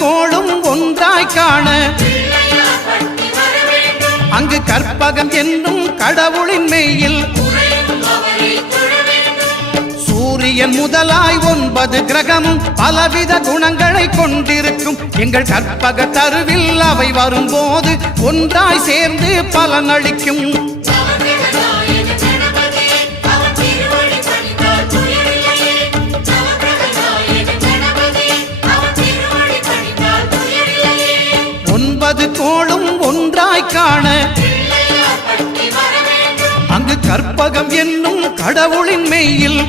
கோளும் ஒன்றாய் காண அங்கு கற்பகம் என்னும் கடவுளின் மெய்யில் சூரியன் முதலாய் 9 கிரகமும் பலவித குணங்களை கொண்டிருக்கும் எங்கள் கற்பக தருவில் அவை வரும்போது ஒன்றாய் சேர்ந்து பலனளிக்கும். கோளும் ஒன்றாய் காண அங்கு கற்பகம் என்னும் கடவுளின் மெய்யில்